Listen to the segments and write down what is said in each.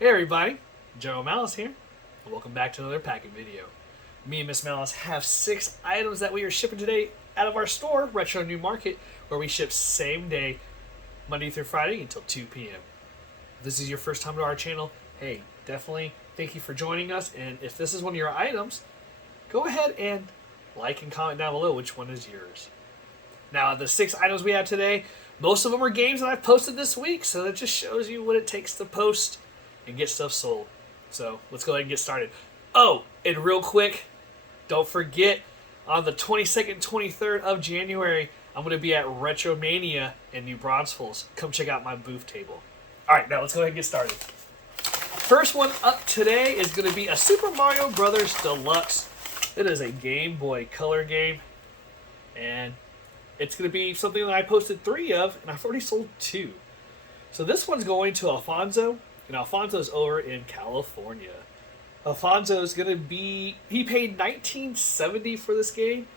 Hey everybody, Joe Malice here, and welcome back to another packing video. Me and Miss Malice have 6 items that we are shipping today out of our store, Retro New Market, where we ship same day, Monday through Friday until 2 p.m. If this is your first time to our channel, hey, definitely thank you for joining us, and if this is one of your items, go ahead and like and comment down below which one is yours. Now, the 6 items we have today, most of them are games that I've posted this week, so that just shows you what it takes to post and get stuff sold. So let's go ahead and get started. Oh, and real quick, don't forget, on the 22nd, 23rd of January, I'm going to be at Retromania in New Braunfels. Come check out my booth table. All right, now let's go ahead and get started. First one up today is going to be a Super Mario Brothers Deluxe. It is a Game Boy Color game, and it's going to be something that I posted 3 of, and I've already sold 2. So this one's going to Alfonso. And Alfonso's over in California. Alfonso's gonna be. He paid $19.70 for this game,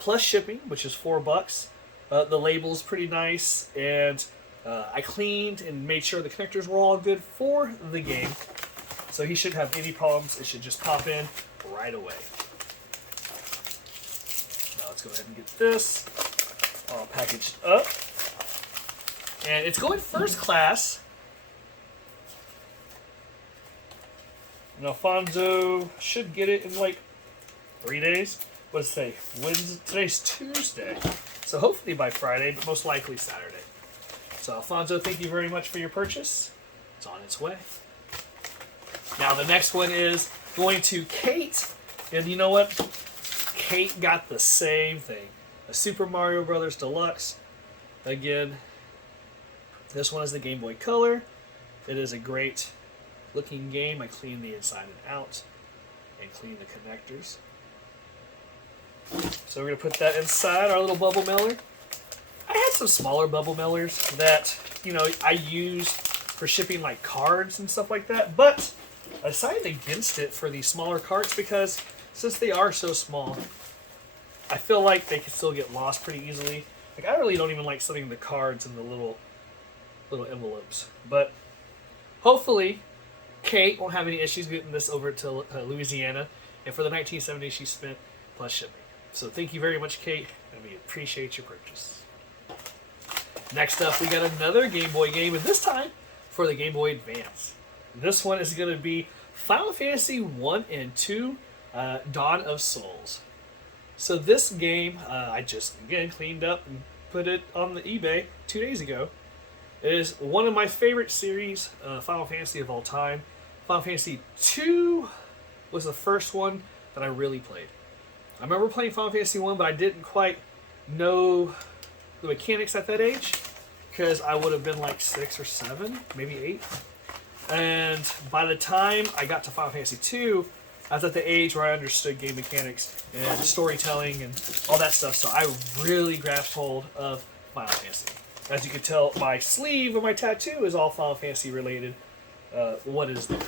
plus shipping, which is $4. The label's pretty nice, and I cleaned and made sure the connectors were all good for the game. So he shouldn't have any problems. It should just pop in right away. Now let's go ahead and get this all packaged up, and it's going first class. And Alfonso should get it in like 3 days. What does it say? Wednesday? Today's Tuesday. So hopefully by Friday, but most likely Saturday. So Alfonso, thank you very much for your purchase. It's on its way. Now the next one is going to Kate. And you know what? Kate got the same thing. A Super Mario Brothers Deluxe. Again, this one is the Game Boy Color. It is a great looking game. I cleaned the inside and out and cleaned the connectors. So we're going to put that inside our little bubble mailer. I had some smaller bubble mailers that, I use for shipping like cards and stuff like that, but I decided against it for these smaller carts because since they are so small, I feel like they can still get lost pretty easily. Like, I really don't even like sending the cards in the little envelopes, but hopefully Kate won't have any issues getting this over to Louisiana, and for the $19.70 she spent plus shipping. So thank you very much, Kate, and we appreciate your purchase. Next up, we got another Game Boy game, and this time for the Game Boy Advance. This one is going to be Final Fantasy 1 and 2, Dawn of Souls. So this game, I just, again, cleaned up and put it on the eBay 2 days ago. It is one of my favorite series, Final Fantasy of all time. Final Fantasy 2 was the first one that I really played. I remember playing Final Fantasy 1, but I didn't quite know the mechanics at that age, because I would have been like 6 or 7, maybe 8. And by the time I got to Final Fantasy 2, I was at the age where I understood game mechanics and storytelling and all that stuff, so I really grasped hold of Final Fantasy. As you can tell, my sleeve of my tattoo is all Final Fantasy related. What is there?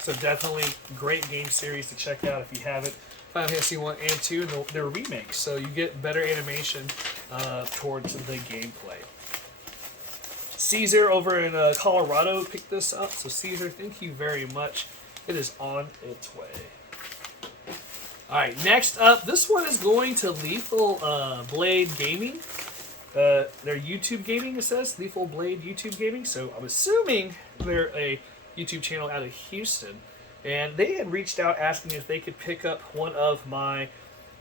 So definitely great game series to check out if you haven't. Final Fantasy 1 and 2, and they're remakes, so you get better animation towards the gameplay. Caesar over in Colorado picked this up, so Caesar, thank you very much. It is on its way. Alright, next up, this one is going to Lethal Blade Gaming. Their YouTube Gaming, it says. Lethal Blade YouTube Gaming. So I'm assuming they're a YouTube channel out of Houston. And they had reached out asking if they could pick up one of my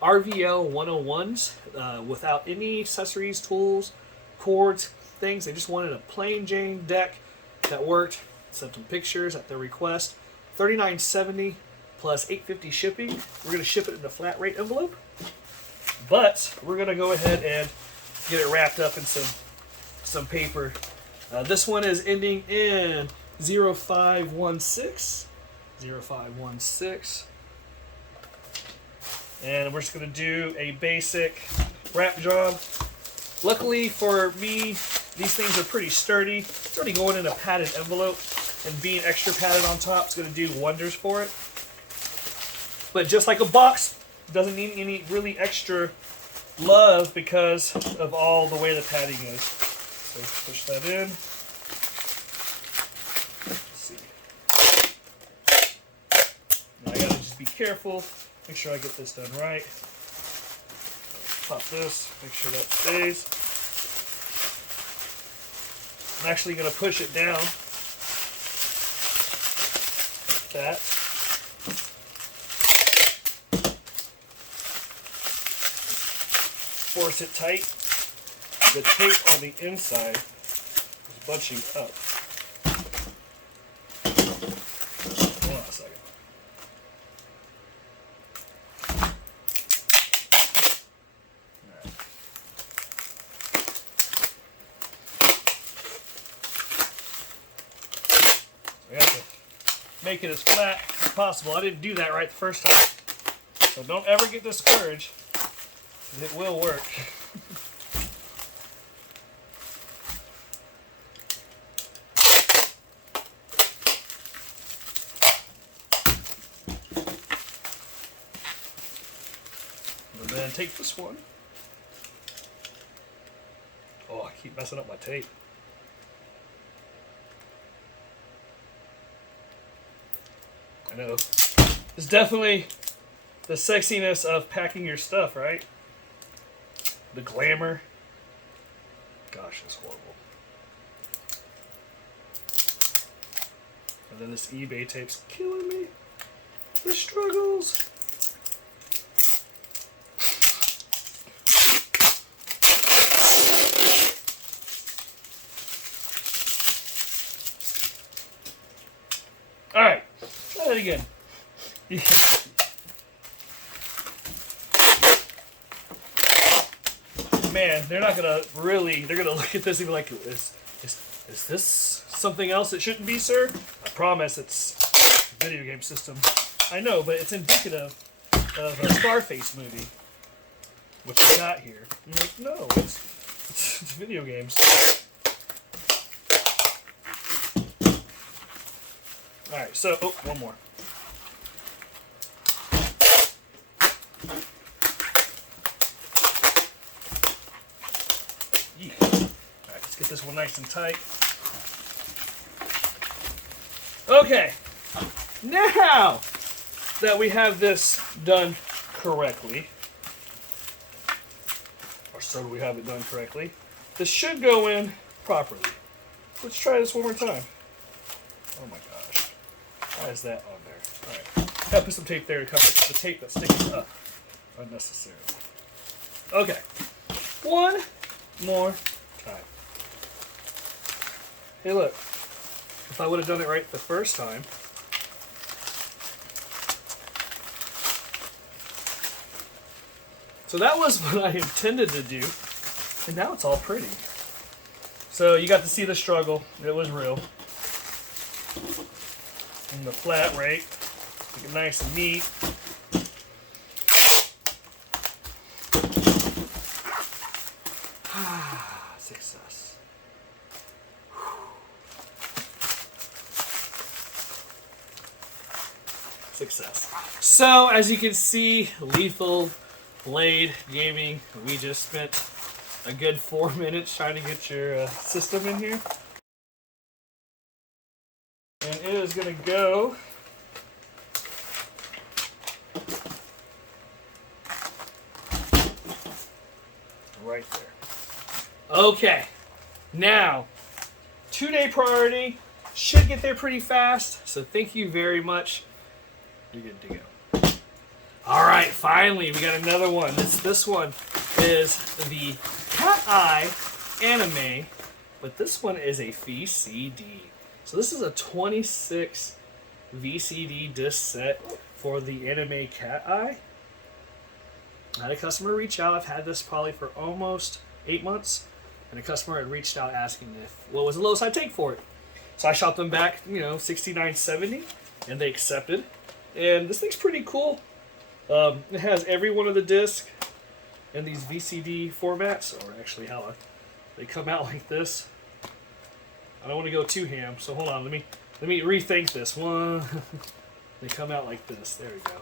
RVL 101s without any accessories, tools, cords, things. They just wanted a plain Jane deck that worked. Sent them pictures at their request. $39.70. Plus $8.50 shipping. We're going to ship it in a flat rate envelope, but we're going to go ahead and get it wrapped up in some paper. This one is ending in 0516. 0516. And we're just going to do a basic wrap job. Luckily for me, these things are pretty sturdy. It's already going in a padded envelope, and being extra padded on top is going to do wonders for it. But just like a box, doesn't need any really extra love because of all the way the padding is. So push that in. careful. Make sure I get this done right. Pop this, make sure that stays. I'm actually going to push it down like that. Force it tight. The tape on the inside is bunching up. Hold on a second. Make it as flat as possible. I didn't do that right the first time. So don't ever get discouraged. It will work. And then take this one. Oh, I keep messing up my tape. I know. It's definitely the sexiness of packing your stuff, right? The glamour. Gosh, it's horrible. And then this eBay tape's killing me. The struggles. Alright, try that again. Man, they're not gonna really, they're gonna look at this and be like, is this something else it shouldn't be, sir? I promise it's a video game system. I know, but it's indicative of a Scarface movie. What you got here. I'm like, no, it's video games. Alright, so, oh, one more. Alright, let's get this one nice and tight. Okay, now that we have this done correctly, or so we have it done correctly, this should go in properly. Let's try this one more time. Oh my gosh. Why is that on there? Alright. Gotta put some tape there to cover the tape that's sticking up unnecessarily. Okay. One more time. Hey, look. If I would have done it right the first time, so that was what I intended to do, and now it's all pretty. So you got to see the struggle. It was real. And the flat rate, make it nice and neat. Success. Success. So, as you can see, Lethal Blade Gaming, we just spent a good 4 minutes trying to get your system in here. And it is going to go right there. Okay, now 2-day priority, should get there pretty fast, so thank you very much. You're good to go. All right, finally we got another one. This one is the Cat Eye anime, but this one is a VCD. So this is a 26 VCD disc set for the anime Cat Eye. I had a customer reach out. I've had this probably for almost 8 months. And a customer had reached out asking what was the lowest I'd take for it. So I shot them back, $69.70, and they accepted. And this thing's pretty cool. It has every one of the discs in these VCD formats, or actually how they come out like this. I don't want to go too ham, so hold on. Let me rethink this one. They come out like this. There we go.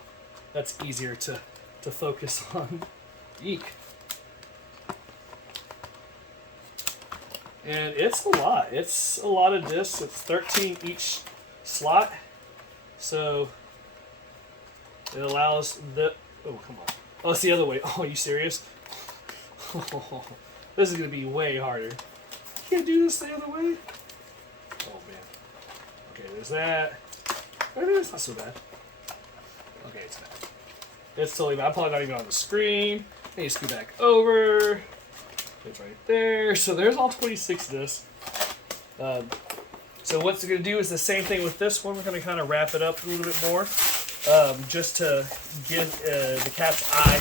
That's easier to focus on. Eek. And it's a lot. It's a lot of discs. It's 13 each slot. So It allows the... Oh, come on. Oh, it's the other way. Oh, are you serious? This is going to be way harder. Can't do this the other way? Oh, man. Okay, there's that. It's not so bad. Okay, it's bad. It's totally bad. I'm probably not even on the screen. I need to scoot back over. It's right there. So there's all 26 discs. So what's it going to do is the same thing with this one. We're going to kind of wrap it up a little bit more. Just to give the cat's eye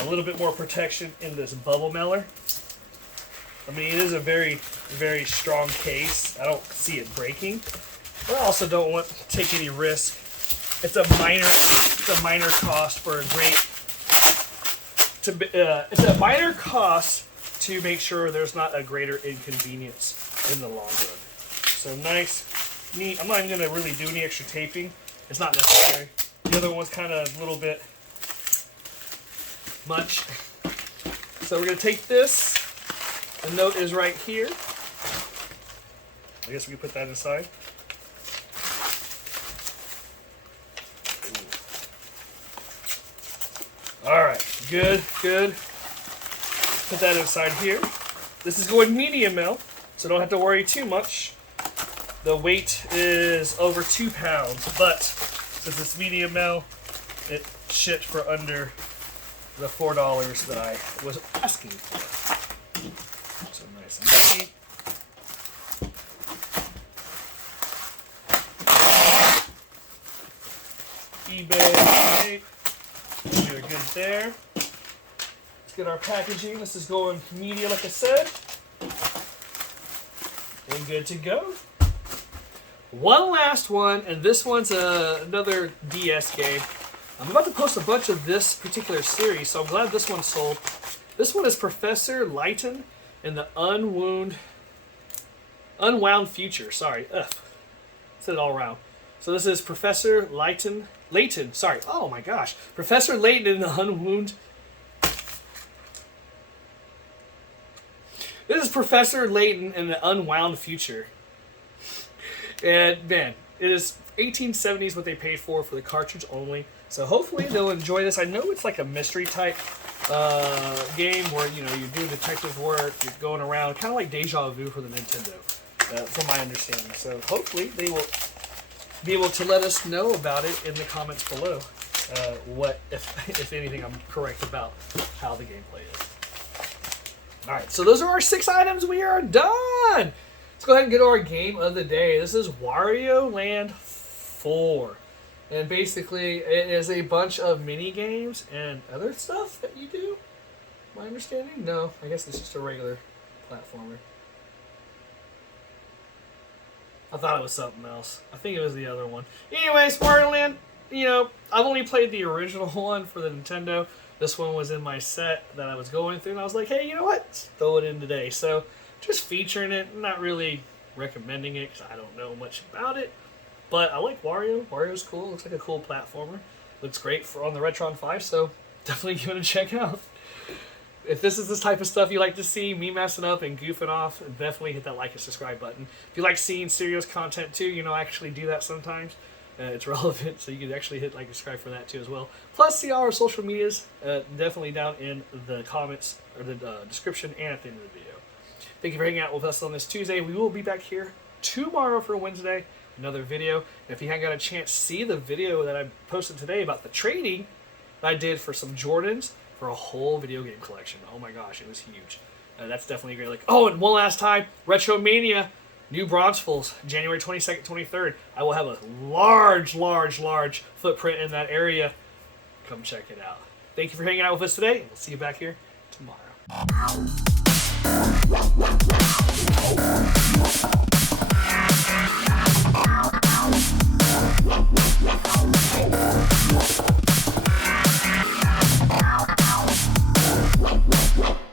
a little bit more protection in this bubble mailer. I mean, it is a very, very strong case. I don't see it breaking. But I also don't want to take any risk. It's a minor cost for a great. It's a minor cost to make sure there's not a greater inconvenience in the long run. So nice, neat. I'm not even going to really do any extra taping. It's not necessary. The other one's kind of a little bit much. So we're going to take this. The note is right here. I guess we can put that aside. Alright, good. Put that inside here. This is going medium mail, so don't have to worry too much. The weight is over 2 pounds, but since it's medium mail, it shipped for under the $4 that I was asking for. So nice and neat. eBay. You're good there. Let's get our packaging. This is going media, like I said. And good to go. One last one, and this one's another DS game. I'm about to post a bunch of this particular series, so I'm glad this one sold. This one is Professor Layton and the Unwound Future. Sorry, said it all around. So this is Professor Layton. Sorry. Oh my gosh, Professor Layton and the Unwound. This is Professor Layton and the Unwound Future. And man, it is 1870s what they paid for the cartridge only. So hopefully they'll enjoy this. I know it's like a mystery type game where you do detective work, you're going around, kind of like Deja Vu for the Nintendo, from my understanding. So hopefully they will be able to let us know about it in the comments below. What, if anything, I'm correct about how the gameplay is. All right, so those are our 6 items. We are done. Let's go ahead and get our game of the day. This is Warioland 4. And basically, it is a bunch of mini games and other stuff that you do. My understanding? No, I guess it's just a regular platformer. I thought it was something else. I think it was the other one. Anyways, Warioland, I've only played the original one for the Nintendo. This one was in my set that I was going through, and I was like, hey, you know what? Let's throw it in today. So, just featuring it, not really recommending it because I don't know much about it. But I like Wario. Wario's cool. Looks like a cool platformer. Looks great on the Retron 5, so definitely give it a check out. If this is the type of stuff you like to see, me messing up and goofing off, definitely hit that like and subscribe button. If you like seeing serious content too, I actually do that sometimes. It's relevant, so you can actually hit like and subscribe for that too as well. Plus, see all our social medias definitely down in the comments or the description and at the end of the video. Thank you for hanging out with us on this Tuesday. We will be back here tomorrow for Wednesday, another video. And if you haven't got a chance, see the video that I posted today about the trading that I did for some Jordans for a whole video game collection. Oh my gosh, it was huge. That's definitely great. And one last time, Retromania, new Bronzefuls, January 22nd, 23rd. I will have a large footprint in that area. Come check it out. Thank you for hanging out with us today. We'll see you back here tomorrow.